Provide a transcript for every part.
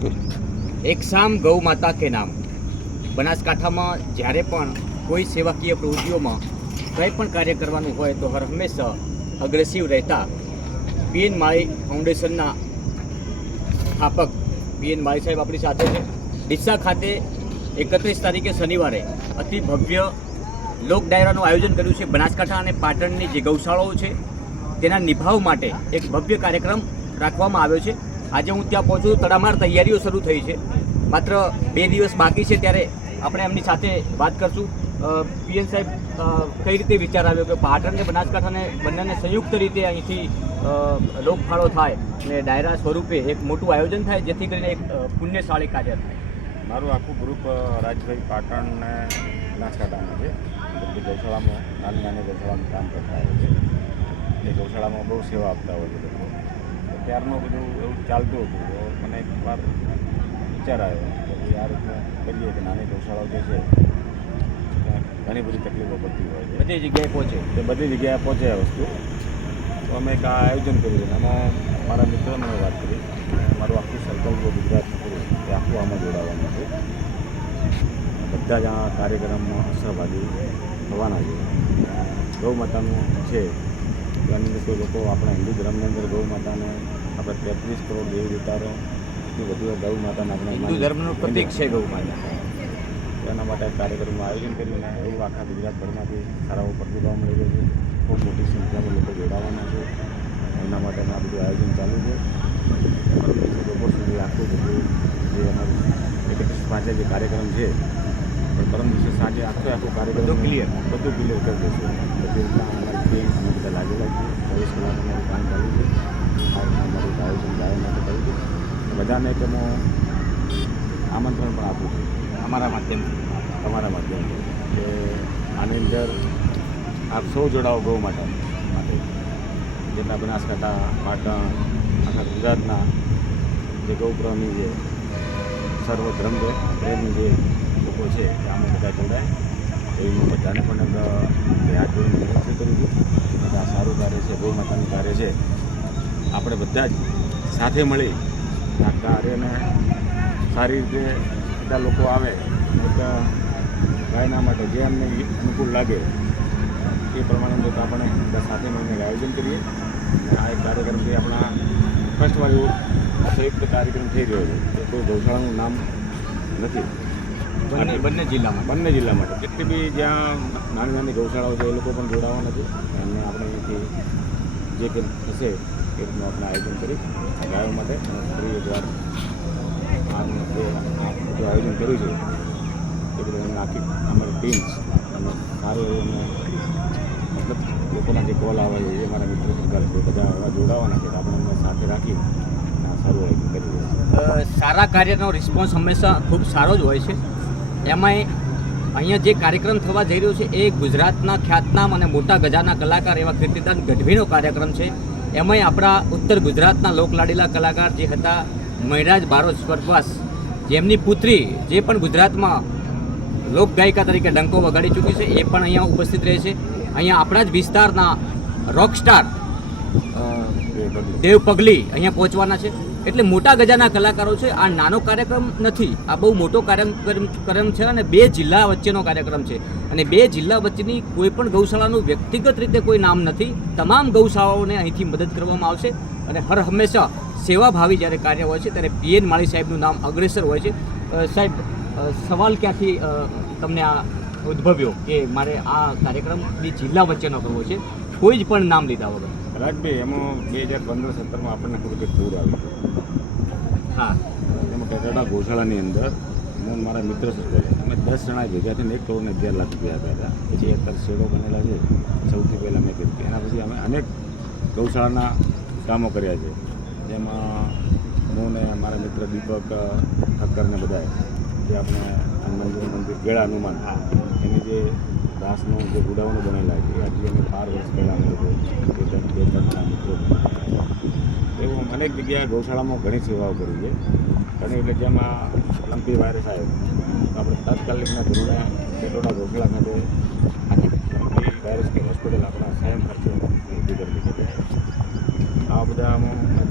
એક શામ ગૌ માતા કે નામ. બનાસકાંઠામાં જ્યારે પણ કોઈ સેવાકીય પ્રવૃત્તિઓમાં કંઈ પણ કાર્ય કરવાનું હોય તો હર હંમેશા અગ્રેસિવ રહેતા પીએન માળી ફાઉન્ડેશનના સ્થાપક પીએન માળી સાહેબ આપણી સાથે છે. ડીસા ખાતે 31 તારીખે શનિવારે અતિ ભવ્ય લોક ડાયરાનું આયોજન કર્યું છે. બનાસકાંઠા અને પાટણની જે ગૌશાળાઓ છે તેના નિભાવ માટે એક ભવ્ય કાર્યક્રમ રાખવામાં આવ્યો છે. આજે હું ત્યાં પહોંચું, તડામાર તૈયારીઓ શરૂ થઈ છે. માત્ર 2 દિવસ બાકી છે ત્યારે આપણે એમની સાથે વાત કરશું. પીએન સાહેબ, કઈ રીતે વિચાર આવ્યો કે પાટણ અને બનાસકાંઠાને બંનેને સંયુક્ત રીતે અહીંથી લોકફાળો થાય અને ડાયરા સ્વરૂપે એક મોટું આયોજન થાય જેથી કરીને એક પુણ્યશાળી કાર્ય થાય? મારું આખું ગ્રુપ રાજભાઈ પાટણ ને બનાસકાંઠામાં છે. બધી ગૌશાળામાં નાની ગૌશાળામાં કામ કરતા હોય છે. એ ગૌશાળામાં બહુ સેવા આપતા હોય છે લોકો. ત્યારનું બધું એવું ચાલતું હતું તો મને એકવાર વિચાર આવ્યો કે આ રીતના કરીએ કે નાની ગૌશાળાઓ જે છે ઘણી બધી તકલીફો પડતી હોય છે, બધી જગ્યાએ પહોંચે, તે બધી જગ્યાએ પહોંચે આ વસ્તુ. તો અમે એક આયોજન કર્યું અને મારા મિત્રોને વાત કરી. મારું આખું સર્કલ જે ગુજરાતનું કર્યું તે આખું આમાં જોડાવાનું છે. બધા જ આ કાર્યક્રમમાં સહભાગી થવાના છે. ગૌ માતાનું છે તો એની અંદર કોઈ લોકો આપણા હિન્દુ ધર્મની અંદર ગૌ માતાને આપણે 33 કરોડ દેવી દેવતાઓથી વધુ ગૌ માતાને આપણે હિન્દુ ધર્મનું પ્રતીક છે ગૌ માતા. એના માટે કાર્યક્રમનું આયોજન કર્યું અને એવું આખા ગુજરાતભરમાંથી સારા પ્રતિભાવ મળી રહ્યો છે. ખૂબ મોટી સંખ્યામાં લોકો જોડાવાના છે. એના માટેનું આ બધું આયોજન ચાલુ છે. લોકો સુધી આખું બધું જે અમારું 31 જે કાર્યક્રમ છે પણ પરમ દિવસે સાંજે આખો કાર્યક્રમ બધું ક્લિયર કરી દઈશું. બધી રીતના અમારી ટીમ અમે બધા લાગેલા છીએ. 24 કલાક અમારું કામ ચાલુ છે. આ રીતના અમારું આયોજન ગાયો માટે કર્યું છે. બધાને એક હું આમંત્રણ પણ આપું છું તમારા માધ્યમથી કે આની અંદર આપ સૌ જોડાઓ ગૌ માતા માટે. જેટલા બનાસકાંઠા, પાટણ, આખા ગુજરાતના જે ગૌપ્રેમી જે સર્વ ધર્મ પ્રેમી જે લોકો છે આમાં બધા જોડાય. એવી હું બધાને પણ હાથ જોડીને વિનંતી કરું છું. આ સારું કાર્ય છે, ગૌ માતાનું કાર્ય છે. આપણે બધા જ સાથે મળી આ કાર્યને સારી રીતે બધા લોકો આવે, બધા ગાયના માટે જે અમને અનુકૂળ લાગે એ પ્રમાણે બધા આપણે બધા સાથે મળીને આયોજન કરીએ. આ એક કાર્યક્રમથી આપણા ફર્સ્ટવાર એવો સંયુક્ત કાર્યક્રમ થઈ રહ્યો છે. કોઈ ગૌશાળાનું નામ નથી બંને જિલ્લા માટે જેટલી બી જ્યાં નાની ગૌશાળાઓ છે એ લોકો પણ જોડાવાના છે. એમને આપણે અહીંથી જે કંઈ થશે એ રીતનું આપણે આયોજન કરી ગાયો માટે ફરી એકવાર આ બધું આયોજન કર્યું છે એ બધું એમને આખી અમારી ટીમ્સ અને સારું એવું અમે મતલબ લોકોના જે કોલ આવે છે એ મારા મિત્રો સર્કલ બધા એવા જોડાવાના છે. આપણે એમને સાથે રાખી સારું આયોજન કરી. સારા કાર્યનો રિસ્પોન્સ હંમેશા ખૂબ સારો જ હોય છે. એમાંય અહીંયા જે કાર્યક્રમ થવા જઈ રહ્યો છે એ ગુજરાતના ખ્યાતનામ અને મોટા ગજાના કલાકાર એવા કીર્તિદાન ગઢવીનો કાર્યક્રમ છે. એમાંય આપણા ઉત્તર ગુજરાતના લોકલાડીલા કલાકાર જે હતા મહિરાજ બારોટ સ્વર્ગવાસ, જેમની પુત્રી જે પણ ગુજરાતમાં લોકગાયિકા તરીકે ડંકો વગાડી ચૂકી છે એ પણ અહીંયા ઉપસ્થિત રહે છે. અહીંયા આપણા જ વિસ્તારના રોકસ્ટાર દેવ પગલી અહીંયા પહોંચવાના છે. એટલે મોટા ગજાના કલાકારો છે. આ નાનો કાર્યક્રમ નથી, આ બહુ મોટો કાર્યક્રમ છે અને 2 જિલ્લા વચ્ચેનો કાર્યક્રમ છે. અને 2 જિલ્લા વચ્ચેની કોઈ પણ ગૌશાળાનું વ્યક્તિગત રીતે કોઈ નામ નથી. તમામ ગૌશાળાઓને અહીંથી મદદ કરવામાં આવશે અને હર હંમેશા સેવાભાવી જ્યારે કાર્ય હોય છે ત્યારે પીએન માળી સાહેબનું નામ અગ્રેસર હોય છે. સાહેબ, સવાલ ક્યાંથી તમને આ ઉદ્ભવ્યો કે મારે આ કાર્યક્રમ 2 જિલ્લા વચ્ચેનો કરવો છે, કોઈ જ પણ નામ લીધા વગર? રાજભાઈ, એમાં 2015-17 આપણને ખબર એક ટૂર આવી. હા, એમાં ટેટાડા ગૌશાળાની અંદર હું મારા મિત્ર સર્કલ અમે 10 જણા ભેગા થઈને 1 કરોડ ને 11 લાખ રૂપિયા આપ્યા હતા. પછી અત્યારે શેડો બનેલા છે સૌથી પહેલાં મેં કરી. એના પછી અમે અનેક ગૌશાળાના કામો કર્યા છે. જેમાં હું ને મારા મિત્ર દીપક ઠક્કરને બધાએ જે આપણે હનુમાનજી મંદિર ગેળા હનુમાન એની જે રાસનું જે ગુડાઉનો બનેલા છે એ આજે અમે 12 વર્ષ પહેલાં અમે લોકો મિત્રો એવું અનેક જગ્યાએ ગૌશાળામાં ઘણી સેવાઓ કરી છે. ઘણી એટલે જેમાં લંપી વાયરસ આવ્યો આપણે તાત્કાલિકના ધોરણે પેટોડા ગૌશાળા ખાતે આખી લંપી વાયરસની હોસ્પિટલ આપણા સ્વયં ખર્ચે ઊભી કરી છે. આ બધા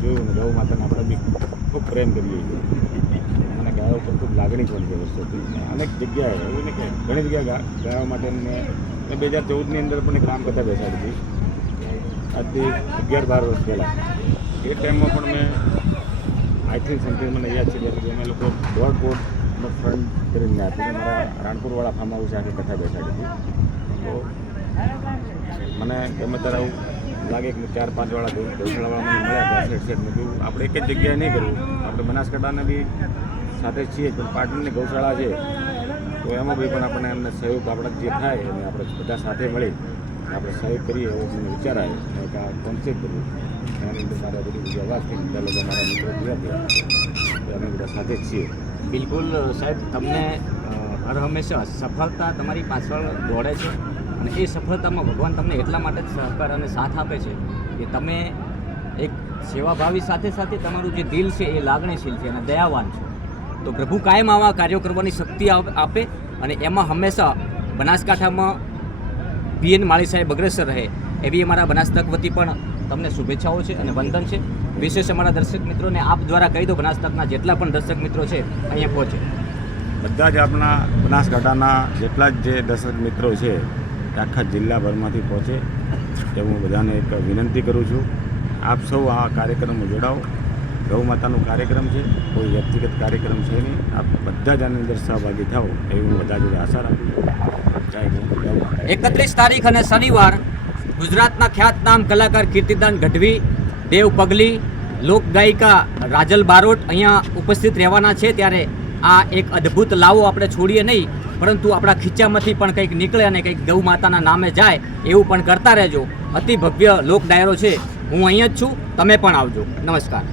જોયું ને ગૌ માતાને આપણે બી ખૂબ પ્રેમ કરીએ છીએ. મારા ઉપર ખૂબ લાગણી પણ છે વર્ષોથી. અનેક જગ્યાએ એવું ને કે ઘણી જગ્યાએ ગયા માટે મેં 2014ની અંદર પણ એક રામકથા બેસાડી હતી, આજથી 11-12 વર્ષ પહેલાં. એ ટાઈમમાં પણ મેં આઈ થિંક સમથિંગ મને યાદ છે કે અમે લોકો 1.5 કરોડનો ફંડ કરીને આપ્યું. મારા રાણપુરવાળા ફાર્મ હાઉસે આખી કથા બેસાડી હતી. તો મને ગમે ત્યારે આવું લાગે કે 4-5 વાળા ગૌશાળાવાળા મને મળ્યા હતા સેટ મેં કહ્યું આપણે એક જ જગ્યાએ નહીં કરવું, આપણે બનાસકાંઠાને બી સાથે જ છીએ, પણ પાટણની ગૌશાળા છે તો એમાં બી પણ આપણને એમને સહયોગ આપણે જે થાય અને આપણે બધા સાથે મળી આપણે સહયોગ કરીએ એવો મને વિચાર આવ્યો કે આ કોન્સેપ્ટ કરવું. એની અંદર મારા બધી બીજી અવાજથી બધા લોકો મારા મિત્રો જોયા થયા તો અમે બધા સાથે જ છીએ. બિલકુલ સાહેબ, તમને હર હંમેશા સફળતા તમારી પાછળ દોડે છે અને એ સફળતામાં ભગવાન તમને એટલા માટે જ સહકાર અને સાથ આપે છે કે તમે એક સેવાભાવી સાથે સાથે તમારું જે દિલ છે એ લાગણીશીલ છે અને દયાવાન છે. તો પ્રભુ કાયમ આવા કાર્યો કરવાની શક્તિ આપે અને એમાં હંમેશા બનાસકાંઠામાં પીએન માળી સાહેબ અગ્રેસર રહે એવી અમારા બનાસ તક વતી પણ તમને શુભેચ્છાઓ છે અને વંદન છે. વિશેષ અમારા દર્શક મિત્રોને આપ દ્વારા કહી દો, બનાસ તકના જેટલા પણ દર્શક મિત્રો છે અહીંયા પહોંચે. બધા જ આપણા બનાસકાંઠાના જેટલા જ જે દર્શક મિત્રો છે એ આખા જિલ્લાભરમાંથી પહોંચે એ હું બધાને એક વિનંતી કરું છું. આપ સૌ આ કાર્યક્રમમાં જોડાઓ. ગૌ માતાનો કાર્યક્રમ છે, કોઈ વ્યક્તિગત કાર્યક્રમ છે નહીં. આપ બધા જ આની અંદર સહભાગી થાઓ એવી હું બધા જોડે આશા રાખું છું. જય ગૌ માતા. 31 તારીખ અને શનિવાર ગુજરાતના ખ્યાતનામ કલાકાર કીર્તિદાન ગઢવી, દેવ પગલી, લોક ગાયિકા રાજલ બારોટ અહીંયા ઉપસ્થિત રહેવાના છે. ત્યારે આ એક અદ્ભુત લાવો આપણે છોડીએ નહીં, પરંતુ આપણા ખીચામાંથી પણ કંઈક નીકળે અને કંઈક ગૌ માતાના નામે જાય એવું પણ કરતા રહેજો. અતિ ભવ્ય લોક ડાયરો છે. હું અહીંયા જ છું, તમે પણ આવજો. નમસ્કાર.